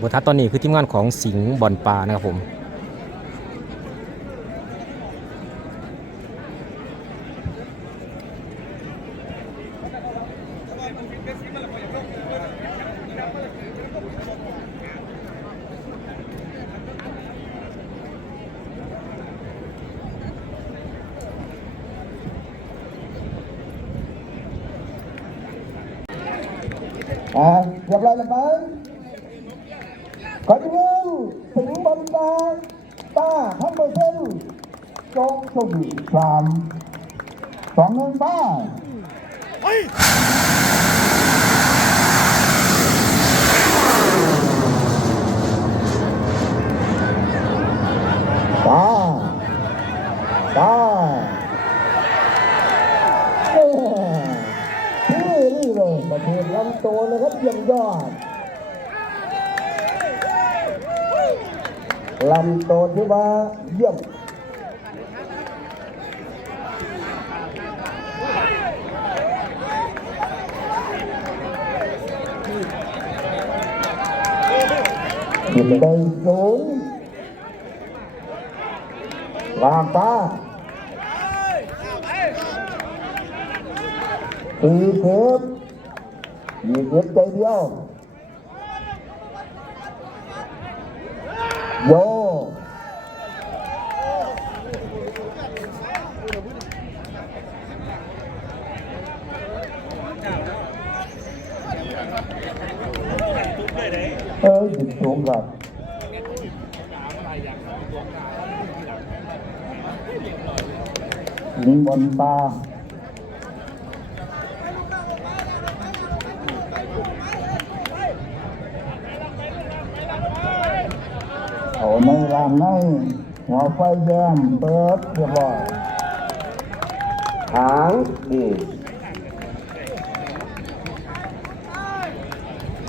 บททัศน์ตอนนี้คือทีมงานของสิงห์บอลปลานะครับผมอ่าเรียบร้อยแล้วมั้ง ขอที่หนึ่งบริกาตาพันเปอร์เซ็นต์จกโชคดีสามสองหนึ่งป้าตาตาเอ้ที่นี่เลยประเทศลำตัวนะครับเยี่ยมยอด ลำตัวที่ว่าเยี่ยมขึ้นไปสูงวางป้าตีเทปมีเทปใจเดียวโยเออหยุดสูงก่อน ลิงบนตาเอาในร่างในหัวไฟแย้มเปิดเรียบร้อยหางดี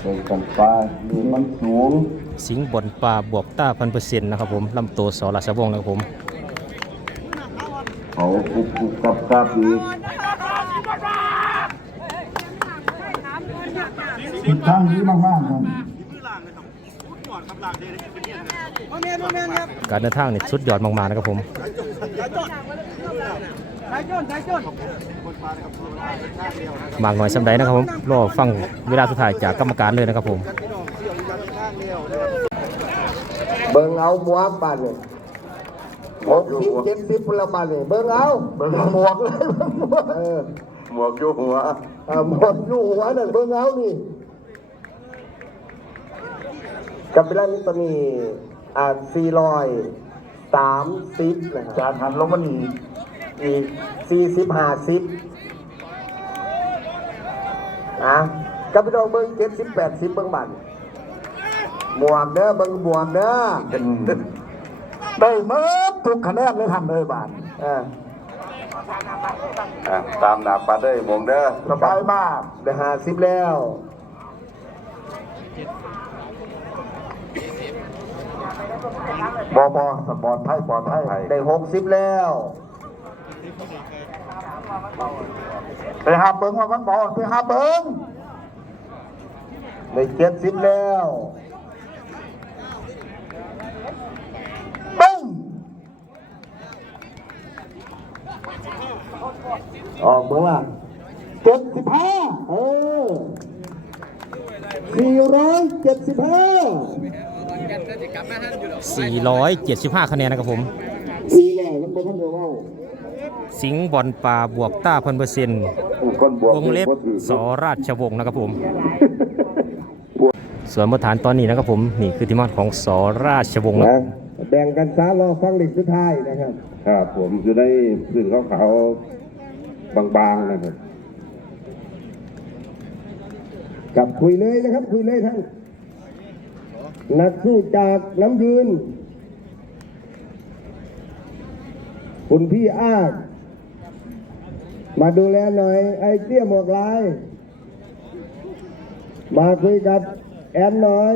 เป็นกันไปมีมันสูง สิงห์บอลปลาบวกต้าพันเปอร์เซ็นต์นะครับผมลำตัวสอราชวงนะครับผม เขาปุบปุบกับกับอีกทิศทางดีมากๆครับการเดินทางนี่สุดยอดมากๆนะครับผมมากหน่อยสำใดนะครับผมรอฟังเวลาสุดท้ายจากกรรมการเลยนะครับผม เบิ่งเอา หมวกบาดเนี่ยหกสิบเจ็ดสิบละบาดเนี่ยเบิ่งเอาเบิ่งหมวกเลยเบิ่งหมวกเออหมวกอยู่หัวอ่าหมวกอยู่หัวนั่นเบิ่งเอานี่กับเวลานี้ตอนนี้อ่าสี่ร้อยสามสิบนะครับจานหันลงมันอีกอีกสี่สิบห้าสิบอะกับพี่น้องเบิ่งเจ็ดสิบแปดสิบเบิ่งบัตรหมวกเด้อเบิ่งหมวกเด้อได้เมื่อ ทุกคะแนนเลยทันเลยบาทเอออะตามหนาปัดได้หมงเด้อสบายมากได้ห้าสิบแล้วบอบอสปอร์ตไทยปลอดภัยได้หกสิบแล้วไปหาเบิ้งว่ามันบอลไปหาเบิ้งได้เจ็ดสิบแล้ว เบิ้ง ออกเมื่อว่าเจ็ดสิบห้าเออสี่ร้อยเจ็ดสิบห้า475 คะแนนนะครับผม สี่ร้อยมันบ่ทันเดียวเอาสิงห์บอลปลาบวกต้าพันเปอร์เซ็นต์คนบวกวงเล็บสอราชวงศ์นะครับผม ส่วนมาตรฐานตอนนี้นะครับผม นี่คือทีมงานของสอราชวงศ์นะนะแบ่งกันซะรอฟังเด็กสุดท้ายนะครับ ครับผมจะได้พื้นขาวๆ บางๆนะครับกับคุยเลยนะครับ คุยเลยท่านนักสู้จากน้ำยืน คุณพี่อ้ากมาดูแลหน่อย ไอ้เตี้ยหมวกลาย มาคุยกับแอนหน่อย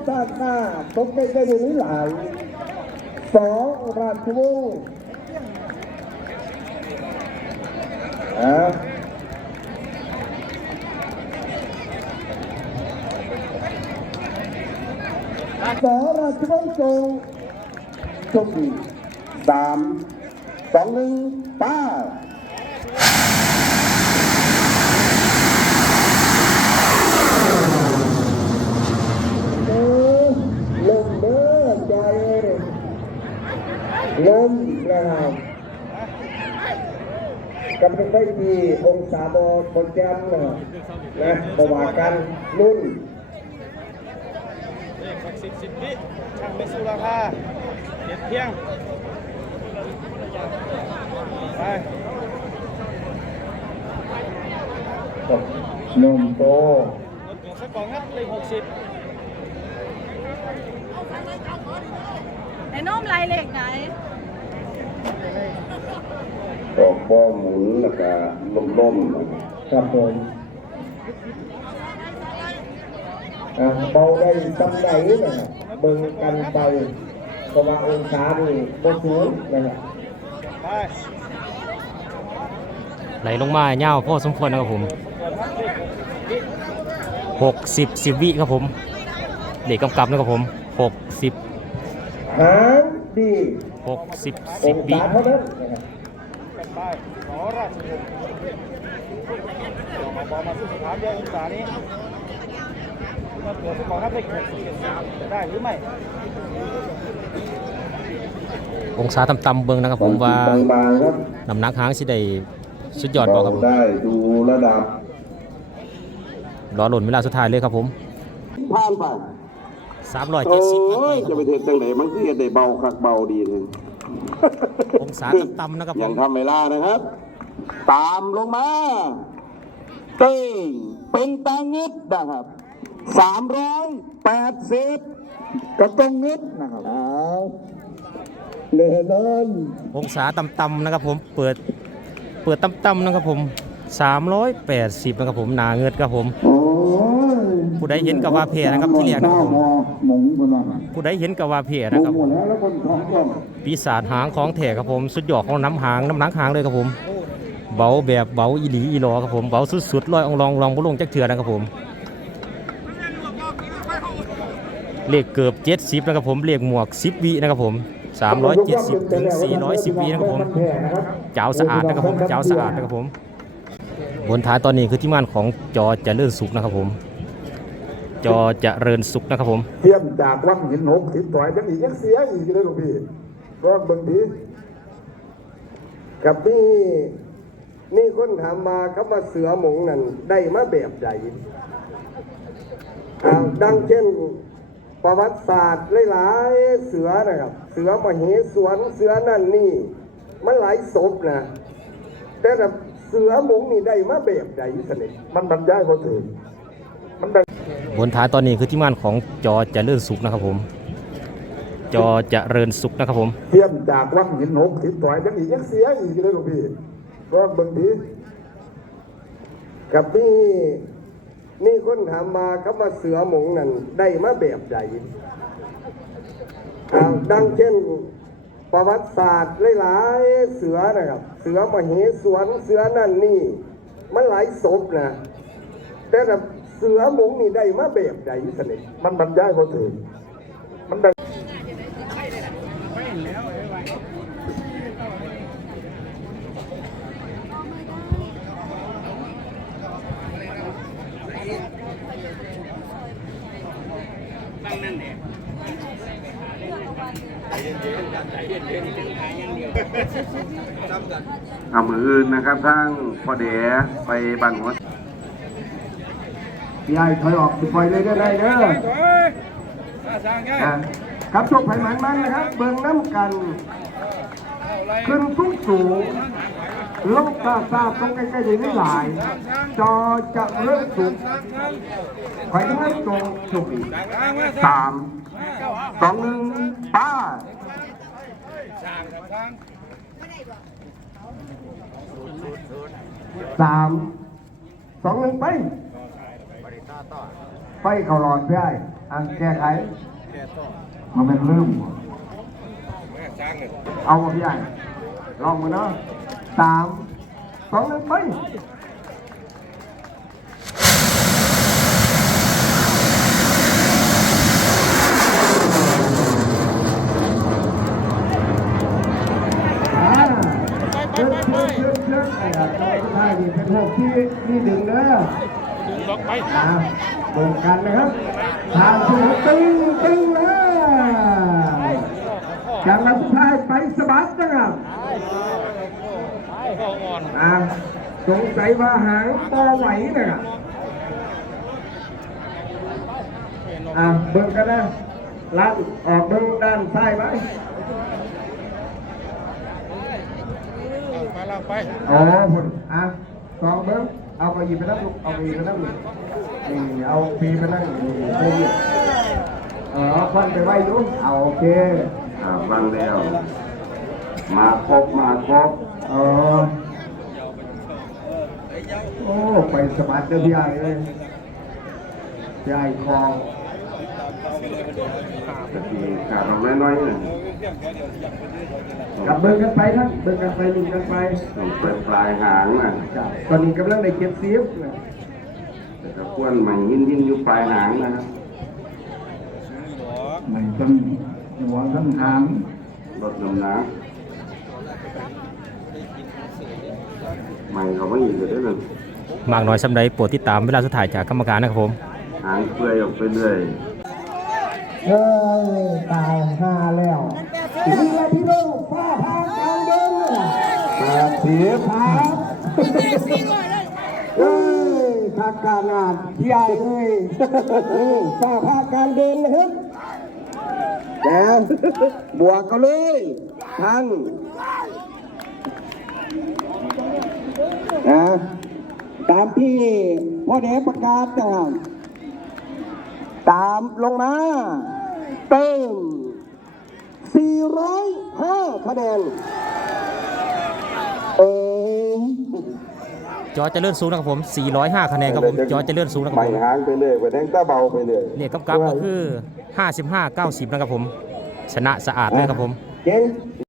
ลงตาตาตกใกล้ๆตรงนี้หลายสองราชวงศ์สองราชวังโจงโชคดีสามสองหนึ่งป้า ลมเด้อใจลม นะครับกำลังได้ดีองศาบอบนแจมนะนะประวัติกันนุ่นเลขศักดิ์สิทธิ์สิบวิช่างไม่สู้ราคาเด็ดเพียงไปนมโตรถหนึ่งสักกล่องครับเลขหกสิบไอ้น้มลายเหล็กไหน ดอกบ่อหมุนแล้วก็ล่มๆครับผมอะเบาได้ตำไหนนะเบิ่งกันไปเพราะว่าองศานี่บ่สูงนะครับไปไหลลงมาเงาวพอสมควรนะครับผมก่อนครับเลขหกสิบวิ60 10วิครับผม เด็กกำกับนะครับผม60หางดี60อง10วิศาเท่านั้นนะครับกันไปขอราชวงศ์มาบอมาสู้สถานเดียวองศานี้มาตรวจสักกล่องครับเลขหกสิบจะได้หรือไม่ องศาต่ำๆเบิ่งนะครับผมว่าบางๆครับน้ำหนักหางสิได้สุดยอดบ่ครับผมได้ดูระดับรอหล่นเวลาสุดท้ายเลยครับผมผ่านไป 370โอ้ผ่านไปยคจะรับไปผมเทศจังไหนมันคือเฮ็ดได้เบาคักเบาดีเลยองศาต่ำๆนะครับผยังมทำเวลานะครับ ตามลงมาเต้งเป็นตางิดนะครับสามร้อยแปดสิบก็ต้องงิดนะครับเอาเลื่อนอนองศาต่ำๆนะครับผมเปิดเปิดต่ำๆนะครับผม380นะครับผมหนาเงิดครับผมโอ้ย ผู้ใดเห็นกับว่าเพนะครับที่เรียกนะครับผมหมงบนนั้นผู้ใดเห็นกับว่าเพนะครับหมปีศาจหางของแท้ครับผมสุดยอดของน้ำหางน้ำหนักหางเลยครับผม เบาแบบเบาอีหลีอีหลอครับผมเบาสุดๆลอยอองลองลองบุลงจักเถื่อนะครับผมเลขเกือบ70นะครับผมเลขหมวก10วินะครับผม370ถึง410วินะครับผมเจ้าสะอาดนะครับผมเจ้าสะอาดนะครับผมบนท้ายตอนนี้คือที่ม่านของจอจะเลื่อนสุกนะครับผม จอเจะเริญสุกนะครับผมเทียมจากวังหินหกทิศถอยกันอีกยังเสียอีกเลยหลวงพี่รอดบางทีกับนี่นี่คนถามมาเขามาเสือหมงนั่นได้มาแบบใดอ่ดังเช่น ประวัติศาสตร์หลายๆเสือนะครับ เสือมเหสวนเสือนั่นนี่ มันหลายศพนะแต่แบบเสือหมงนี่ได้มาแบบใดสนิทมันบรรยายบ่ถึงมันบรร บนท้ายตอนนี้คือที่ม่านของจอจะเลื่อนสุกนะครับผม จอจะเริญสุกนะครับผมเทียมจากวังหินหกทิศถอยกันอีกยังเสียอีกเลยหลวงพี่รอดบางทีกับนี่นี่คนถามมาเขามาเสือหมงนั่นได้มาแบบใดอ่ดังเช่นประวัติศาสตร์หลายๆเสือนะครับ เสือมเหสวนเสือนั่นนี่ มันหลายศพนะแต่แบบ เสือหมงนี่ได้มาแบบใดสนิทมันบรรยายบ่ถึงมันบรรเอามืออื่นนะครับทั้งพอเด๋ไปบ้านหัว ยายถอยออกปล่อยเลยได้เด้อถ้อครับโชคไผ่หมันมันนะครับ เบิ่งน้ำกันขึ้นสูงสูงลงกาซาตรงใกล้ๆนี่หลาย จอจะเลิกสูงไผ่ให้ตรงสุกสางมสามสองหนึ่งป้าสามสองหนึ่งไป ไปเขาหลอดได้อันแก้ไขแก่ต่อมันเป็นลืมแม่สร้างเลยเอาพี่ใหญ่ลองมาเนาะสามสองหนึ่งไปอ่าเชิญเชิญเชิญเชิญไอ้ครับตัวสุดท้ายนี่เป็นพวกที่ที่ดึงเด้อ ดึงล็อกไปอ่าเบิ่งกันนะครับทางสู่ตึงตึงแล้วจากนั้นสุดท้ายไปสะบัดนะครับข้ออ่อนอ่าสงสัยว่าหางต่อไหวนะครับอ่าเบิ่งกันนะลัดออกเบิ่งด้านซ้ายไหมไปลากไปอ๋อผลอะสองเบิ้ง เอาไปหยิบไปนั่งลูกเอาไปหยิบไปนั่งลูกนี่เอาปีไปนั่งนี่ไปหยิบเออเอาควันไปไว้ดูเอาโอเคอ่าฟังแล้ว มาครบมาครบเออโอ้ไปสมัครเด้อพี่ไอ้เลยพี่ไอ้คลองตะ กี้ขาดเราน้อยๆน่ะกลับเบิ้งกันไปท่านเบิ้งกันไปลุ้นกันไปต้องเปิดปลายหางน่ะจ้ะตอนนี้กำลังได้เก็บซีฟนะแต่ก็ควรใหม่ยิ่งยิ่งอยู่ปลายหางนะครับไม่ต้องหัวทั้งหางลดน้ำหนักใหม่เขาไม่อีกเลยเลยมากน้อยสำใดโปรดติดตามเวลาสุดท้ายจากกรรมการนะครับผม หางเปลือยออกไปเรื่อย เอ้ยตายห้าแล้วนี่แหละพี่น้องฟ้าพางกางเดินเลยแปดสีครับเอ้ยขาดการงานพี่ใหญ่เลยนี่ฟ้าพางกางเดินนะครับแดงบวกกันเลยทันนะตามที่พ่อเดชประกาศนะครับ ตามลงมาเต็ม405 คะแนนเออจอเจริญสูงนะครับผม 405 คะแนนครับผม จอเจริญสูงนะครับใหม่ผมหางไปเรื่อยไปแทงตาเบาไปเรื่อยเลขกับกับก็คือ 55 90 นะครับผม ชนะสะอาดเลยครับผมเก่ง